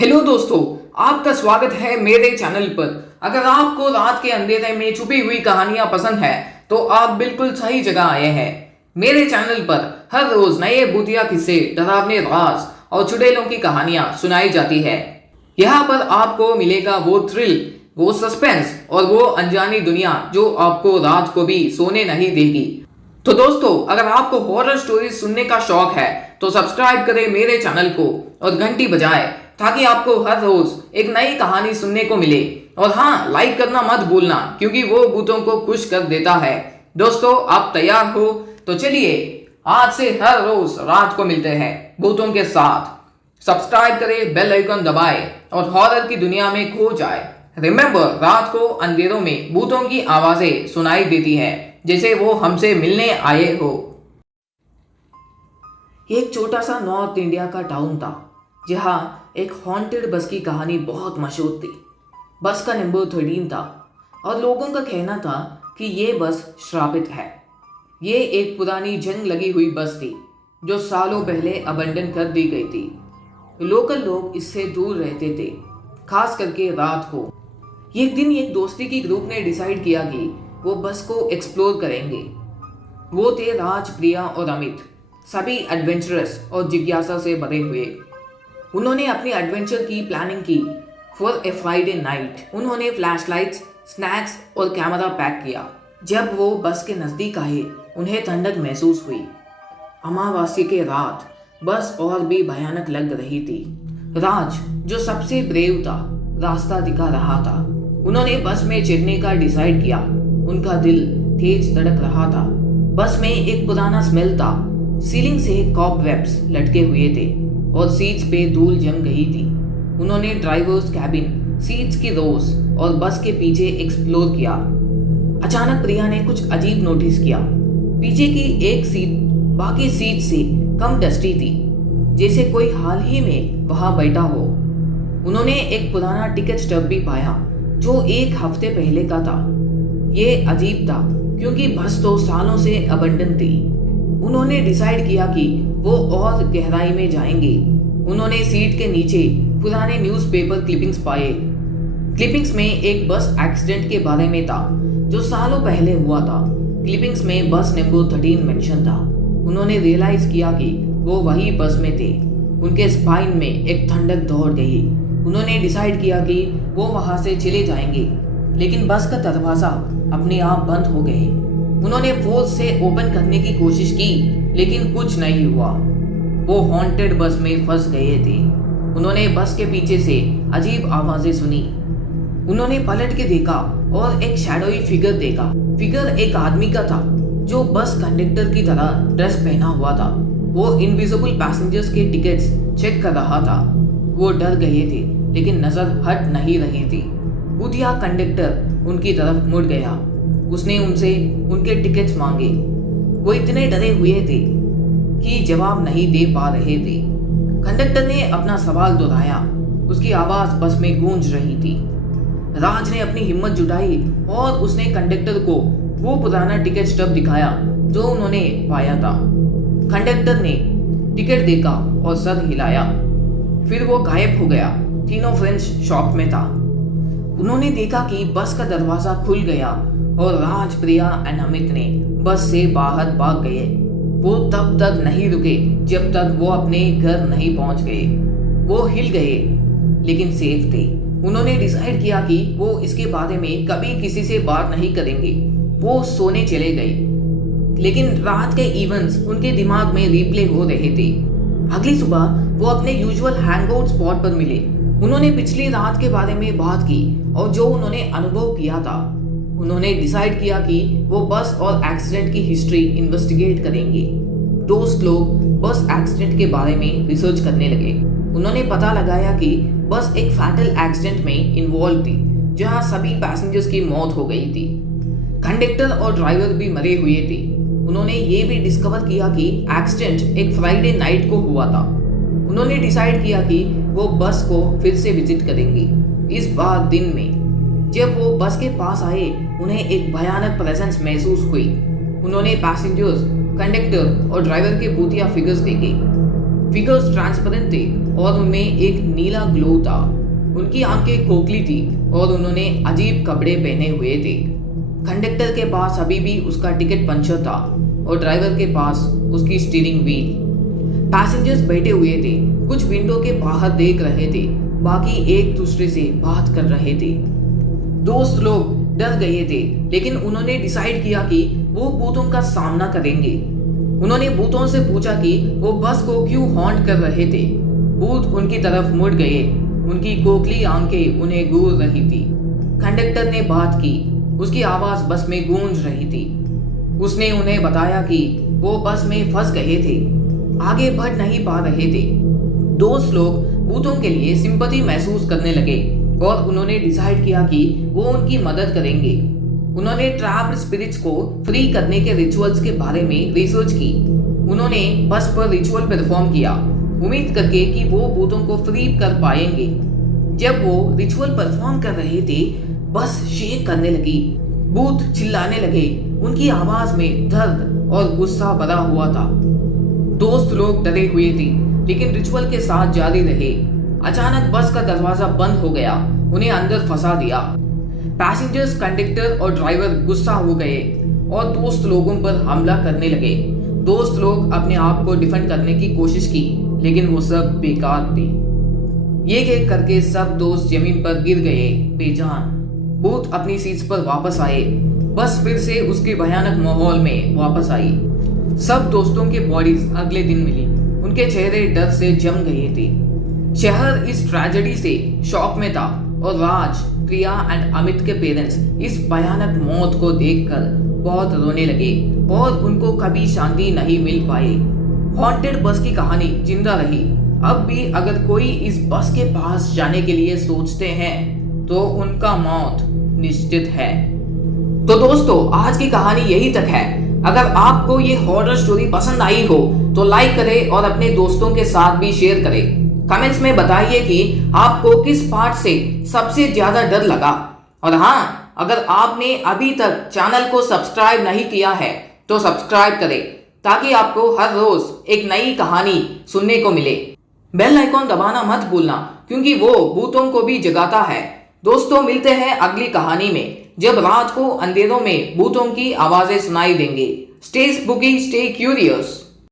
Hello दोस्तों, आपका स्वागत है मेरे चैनल पर। अगर आपको रात के अंधेरे में छुपी हुई कहानियां पसंद है तो आप बिल्कुल सही जगह आए हैं। मेरे चैनल पर हर रोज नए भूतिया किस्से, डरावने राज और चुड़ैलों की कहानियां सुनाई जाती है। यहाँ पर आपको मिलेगा वो थ्रिल, वो सस्पेंस और वो अनजानी दुनिया जो आपको रात को भी सोने नहीं देगी। तो दोस्तों, अगर आपको हॉरर स्टोरीज सुनने का शौक है तो सब्सक्राइब करें मेरे चैनल को और घंटी बजाएं ताकि आपको हर रोज एक नई कहानी सुनने को मिले। और हाँ, लाइक करना मत भूलना क्योंकि वो भूतों को खुश कर देता है। दोस्तों, आप तैयार हो? तो चलिए आज से हर रोज रात को मिलते हैं भूतों के साथ। सब्सक्राइब करें, बेल आइकन दबाएं और हॉरर की दुनिया में खो जाए। रिमेंबर, रात को अंधेरों में भूतों की आवाजें सुनाई देती है जैसे वो हमसे मिलने आए हो। एक छोटा सा नॉर्थ इंडिया का टाउन था जहाँ एक हॉन्टेड बस की कहानी बहुत मशहूर थी। बस का नंबर 13 था और लोगों का कहना था कि ये बस श्रापित है। ये एक पुरानी जंग लगी हुई बस थी जो सालों पहले अबंडन कर दी गई थी। लोकल लोग इससे दूर रहते थे, खास करके रात को। एक दिन एक दोस्ती की ग्रुप ने डिसाइड किया कि वो बस को एक्सप्लोर करेंगे। वो थे राज, प्रिया और अमित, सभी एडवेंचरस और जिज्ञासा से भरे हुए। उन्होंने अपनी एडवेंचर की प्लानिंग की फॉर ए फ्राइडे नाइट। उन्होंने फ्लैशलाइट्स, स्नैक्स और कैमरा पैक किया। जब वो बस के नज़दीक आए उन्हें ठंडक महसूस हुई। अमावस्या के रात बस और भी भयानक लग रही थी। राज, जो सबसे ब्रेव था, रास्ता दिखा रहा था। उन्होंने बस में चढ़ने का डिसाइड किया। उनका दिल तेज धड़क रहा था। बस में एक पुराना स्मेल था। सीलिंग से कॉबवेब्स लटके हुए थे और सीट्स पे धूल जम गई थी। उन्होंने ड्राइवर्स कैबिन, सीट्स की रोज और बस के पीछे एक्सप्लोर किया। अचानक प्रिया ने कुछ अजीब नोटिस किया। पीछे की एक सीट बाकी सीट से कम डस्टी थी, जैसे कोई हाल ही में वहां बैठा हो। उन्होंने एक पुराना टिकट स्टब भी पाया जो एक हफ्ते पहले का था। ये अजीब था क्योंकि बस तो सालों से अबंडन थी। उन्होंने डिसाइड किया कि वो और गहराई में जाएंगे। उन्होंने सीट के नीचे पुराने न्यूज़पेपर क्लिपिंग्स पाए। क्लिपिंग्स में एक बस एक्सीडेंट के बारे में था जो सालों पहले हुआ था। क्लिपिंग्स में बस नंबर 13 मेंशन था। उन्होंने रियलाइज किया कि वो वही बस में थे। उनके स्पाइन में एक ठंडक दौड़ गई। उन्होंने डिसाइड किया कि वो वहां से चले जाएंगे, लेकिन बस का दरवाजा अपने आप बंद हो गए। उन्होंने फोर्स से ओपन करने की कोशिश की लेकिन कुछ नहीं हुआ। वो हॉन्टेड बस में फंस गए थे। उन्होंने बस के पीछे से अजीब आवाजें सुनी। उन्होंने पलट के देखा और एक शैडोई फिगर देखा। फिगर एक आदमी का था जो बस कंडक्टर की तरह ड्रेस पहना हुआ था। वो इनविजिबल पैसेंजर्स के टिकट्स चेक कर रहा था। वो डर गए थे लेकिन नजर हट नहीं रही थी। भूतिया कंडक्टर उनकी तरफ मुड़ गया। उसने उनसे उनके टिकट्स मांगे। वो इतने डरे हुए थे कि जवाब नहीं दे पा रहे थे। कंडक्टर ने अपना सवाल दोहराया। उसकी आवाज बस में गूंज रही थी। राज ने अपनी हिम्मत जुटाई और उसने कंडक्टर को वो पुराना टिकट स्टब दिखाया जो उन्होंने पाया था। कंडक्टर ने टिकट देखा और सर हिलाया। फिर वो गायब हो गया। तीनों फ्रेंड्स शॉक में था। उन्होंने देखा कि बस का दरवाजा खुल गया और राज, प्रिया एंड अमित ने बस से बाहर भाग गए। वो तब तक नहीं रुके जब तक वो अपने घर नहीं पहुंच गए। वो हिल गए लेकिन सेफ थे। उन्होंने डिसाइड किया कि वो इसके बारे में कभी किसी से बात नहीं करेंगे। वो सोने चले गए लेकिन रात के इवेंट्स उनके दिमाग में रिप्ले हो रहे थे। अगली सुबह वो अपने यूजुअल हैंगआउट स्पॉट पर मिले। उन्होंने पिछली रात के बारे में बात की और जो उन्होंने अनुभव किया था। उन्होंने डिसाइड किया कि वो बस और एक्सीडेंट की हिस्ट्री इन्वेस्टिगेट करेंगे। दोस्त लोग बस एक्सीडेंट के बारे में रिसर्च करने लगे। उन्होंने पता लगाया कि बस एक फैटल एक्सीडेंट में इन्वॉल्व थी जहां सभी पैसेंजर्स की मौत हो गई थी। कंडक्टर और ड्राइवर भी मरे हुए थे। उन्होंने ये भी डिस्कवर किया कि एक्सीडेंट एक फ्राइडे नाइट को हुआ था। उन्होंने डिसाइड किया कि वो बस को फिर से विजिट करेंगे, इस बार दिन में। जब वो बस के पास आए उन्हें एक भयानक प्रेजेंस महसूस हुई। उन्होंने पैसेंजर्स, कंडक्टर और ड्राइवर के भूतिया फिगर्स देखे। फिगर्स ट्रांसपेरेंट थे और उनमें एक नीला ग्लो था। उनकी आंखें खोखली थी और उन्होंने अजीब कपड़े पहने हुए थे। कंडक्टर के पास अभी भी उसका टिकट पंचर था और ड्राइवर के पास उसकी स्टीयरिंग व्हील। पैसेंजर्स बैठे हुए थे, कुछ विंडो के बाहर देख रहे थे, बाकी एक दूसरे से बात कर रहे थे। दोस्त लोग डर गए थे, लेकिन उन्होंने डिसाइड किया कि वो भूतों का सामना करेंगे। उन्होंने भूतों से पूछा कि वो बस को क्यों हॉन्ट कर रहे थे। भूत उनकी तरफ मुड़ गए, उनकी खोखली आंखें उन्हें घूर रही थी। कंडक्टर ने बात की, उसकी आवाज बस में गूंज रही थी। उसने उन्हें बताया कि वो बस में फंस गए थे, आगे बढ़ नहीं पा रहे थे। दोस्त लोग भूतों के लिए सिंपैथी महसूस करने लगे और उन्होंने डिसाइड किया कि वो उनकी मदद करेंगे। उन्होंने ट्रैप्ड स्पिरिट्स को फ्री करने के रिचुअल्स के बारे में रिसर्च की। उन्होंने बस पर रिचुअल परफॉर्म किया, उम्मीद करके कि वो भूतों को फ्री कर पाएंगे। जब वो रिचुअल परफॉर्म कर रहे थे, बस शेक करने लगी। भूत चिल्लाने लगे, उनकी आवाज में दर्द और गुस्सा भरा हुआ था। दोस्त लोग डरे हुए थे, लेकिन रिचुअल के साथ जारी रहे। अचानक बस का दरवाजा बंद हो गया, उन्हें अंदर फंसा दिया। पैसेंजर्स, कंडक्टर और ड्राइवर गुस्सा हो गए और दोस्त लोगों पर हमला करने लगे। दोस्त लोग अपने आप को डिफेंड करने की कोशिश की, लेकिन वो सब बेकार थे। एक करके सब दोस्त जमीन पर गिर गए बेजान। भूत अपनी सीट्स पर वापस आए। बस फिर से उसके भयानक माहौल में वापस आई। सब दोस्तों के बॉडीज अगले दिन मिली, उनके चेहरे डर से जम गए थे। शहर इस ट्रेजेडी से शॉक में था और राज, प्रिया एंड अमित के पेरेंट्स इस भयानक मौत को देखकर बहुत रोने लगे और उनको कभी शांति नहीं मिल पाई। हॉन्टेड बस की कहानी जिंदा रही। अब भी अगर कोई इस बस के पास जाने के लिए सोचते हैं तो उनका मौत निश्चित है। तो दोस्तों, आज की कहानी यही तक है। अगर आपको ये हॉरर स्टोरी पसंद आई हो तो लाइक करें और अपने दोस्तों के साथ भी शेयर करें। कमेंट्स में बताइए कि आपको किस पार्ट से सबसे ज्यादा डर लगा। और हाँ, अगर आपने अभी तक चैनल को सब्सक्राइब नहीं किया है तो सब्सक्राइब करें, ताकि आपको हर रोज एक नई कहानी सुनने को मिले। बेल आइकॉन दबाना मत भूलना, क्योंकि वो भूतों को भी जगाता है। दोस्तों, मिलते हैं अगली कहानी में, जब रात को अंधेरों में भूतों की आवाजें सुनाई देंगे। Stay spooky, stay curious.